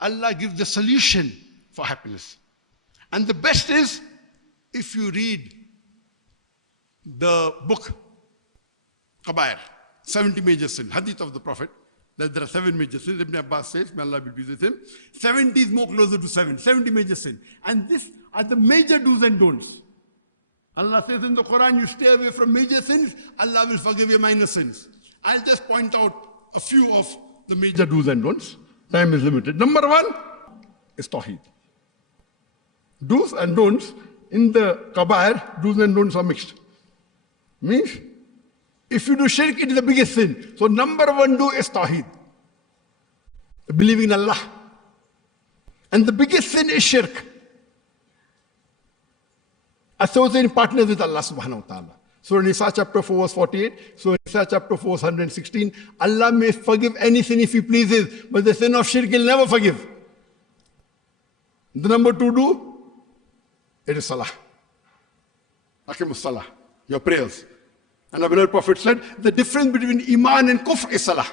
Allah gives the solution for happiness. And the best is, if you read the book, Kabair, 70 major sins, hadith of the Prophet, that there are 7 major sins. Ibn Abbas says, may Allah be pleased with him, 70 is more closer to 7, 70 major sins. And these are the major do's and don'ts. Allah says in the Quran, you stay away from major sins, Allah will forgive your minor sins. I'll just point out a few of the major do's and don'ts. Time is limited. Number 1 is Tawheed. Do's and don'ts in the Kabair, do's and don'ts are mixed. Means, if you do shirk, it is the biggest sin. So number 1 do is Tawheed. Believing in Allah. And the biggest sin is shirk. Associating partners with Allah subhanahu wa ta'ala. Surah Nisa chapter 4 verse 48. Surah Nisa chapter 4 verse 116. Allah may forgive any sin if He pleases, but the sin of shirk He'll never forgive. The number 2 do, it is Salah. Aqimus Salah, your prayers. And our beloved Prophet said, the difference between Iman and Kufr is Salah.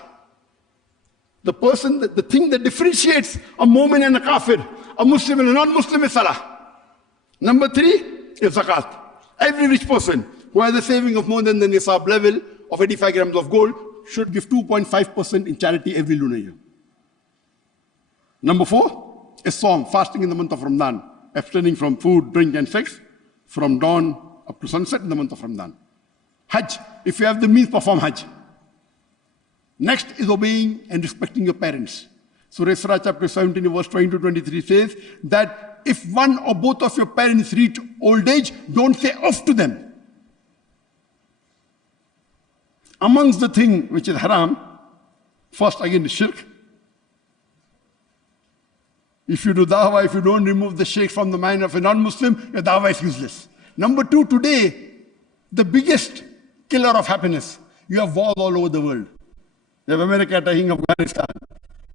The person, the thing that differentiates a Mu'min and a Kafir, a Muslim and a non-Muslim is Salah. Number 3 is Zakat. Every rich person who has a saving of more than the Nisab level of 85 grams of gold should give 2.5% in charity every lunar year. Number 4 is Sawm, fasting in the month of Ramadan, abstaining from food, drink and sex from dawn up to sunset in the month of Ramadan. Hajj, if you have the means, perform Hajj. Next is obeying and respecting your parents. Surah Isra chapter 17 verse 20 to 23 says that if one or both of your parents reach old age, don't say off to them. Amongst the thing which is haram, first again is shirk. If you do dawah, if you don't remove the shirk from the mind of a non-Muslim, your dawah is useless. Number 2, today, the biggest killer of happiness, you have wars all over the world. You have America attacking Afghanistan,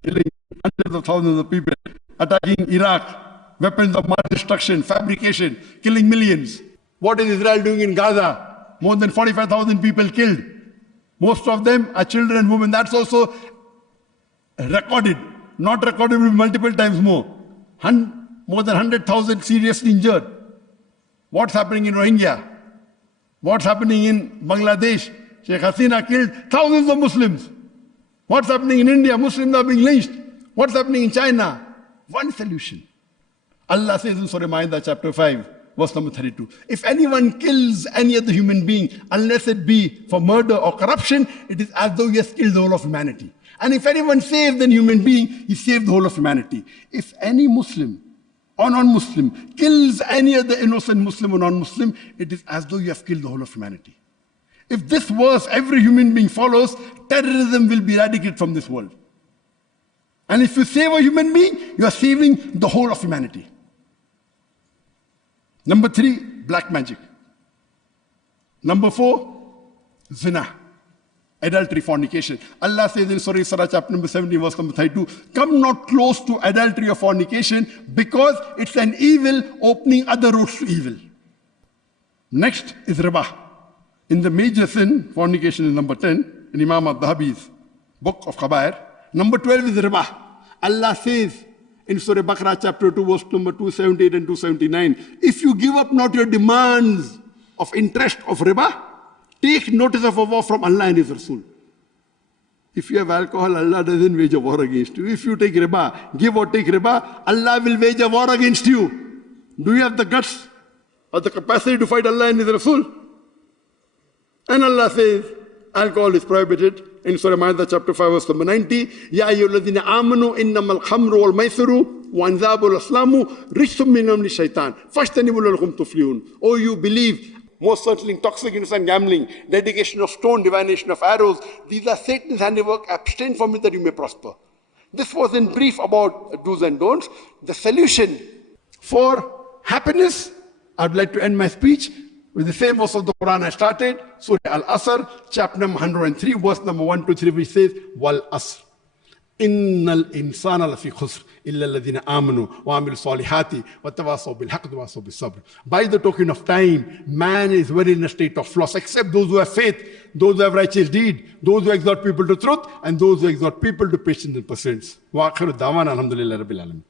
killing hundreds of thousands of people, attacking Iraq, weapons of mass destruction, fabrication, killing millions. What is Israel doing in Gaza? More than 45,000 people killed. Most of them are children and women. That's also recorded. Not recorded multiple times more. More than 100,000 seriously injured. What's happening in Rohingya? What's happening in Bangladesh? Sheikh Hasina killed thousands of Muslims. What's happening in India? Muslims are being lynched. What's happening in China? One solution. Allah says in Surah Ma'idah chapter 5, verse number 32. If anyone kills any other human being, unless it be for murder or corruption, it is as though he has killed the whole of humanity. And if anyone saves a human being, he saved the whole of humanity. If any Muslim or non-Muslim kills any other innocent Muslim or non-Muslim, it is as though you have killed the whole of humanity. If this verse every human being follows, terrorism will be eradicated from this world. And if you save a human being, you are saving the whole of humanity. Number 3, black magic. Number 4, zina, adultery, fornication. Allah says in Surah Isra chapter number 17, verse number 32, come not close to adultery or fornication because it's an evil opening other roads to evil. Next is riba. In the major sin, fornication is number 10, in Imam al-Dhahabi's book of Kabair. Number 12 is riba. Allah says in Surah Baqarah chapter 2, verse number 278 and 279, if you give up not your demands of interest of riba, take notice of a war from Allah and His Rasul. If you have alcohol, Allah doesn't wage a war against you. If you take riba, give or take riba, Allah will wage a war against you. Do you have the guts or the capacity to fight Allah and His Rasul? And Allah says, alcohol is prohibited. In Surah Ma'idah chapter 5 verse number 90, Ya ayyuhalladhina amanu innamal khamru wal maisiru wa anzabu wal aslamu rijsum min amali shaitan fajtanibu la'allakum tuflihun. Oh, you believe, most certainly intoxicants and gambling, dedication of stone, divination of arrows, these are Satan's handiwork, abstain from it that you may prosper. This was in brief about do's and don'ts. The solution for happiness, I'd like to end my speech with the same verse of the Quran I started, Surah Al-Asr, chapter number 103, verse number 1 to 3, which says, Wal Asr. Innal insana lafi khusr illa alladhina amanu wa amilu salihati wa tawasaw bil haqq wa tawasaw bis sabr. By the token of time, man is very in a state of loss, except those who have faith, those who have righteous deed, those who exhort people to truth, and those who exhort people to patience and perseverance. Wa akhiru da'wana alhamdulillahi rabbil alamin.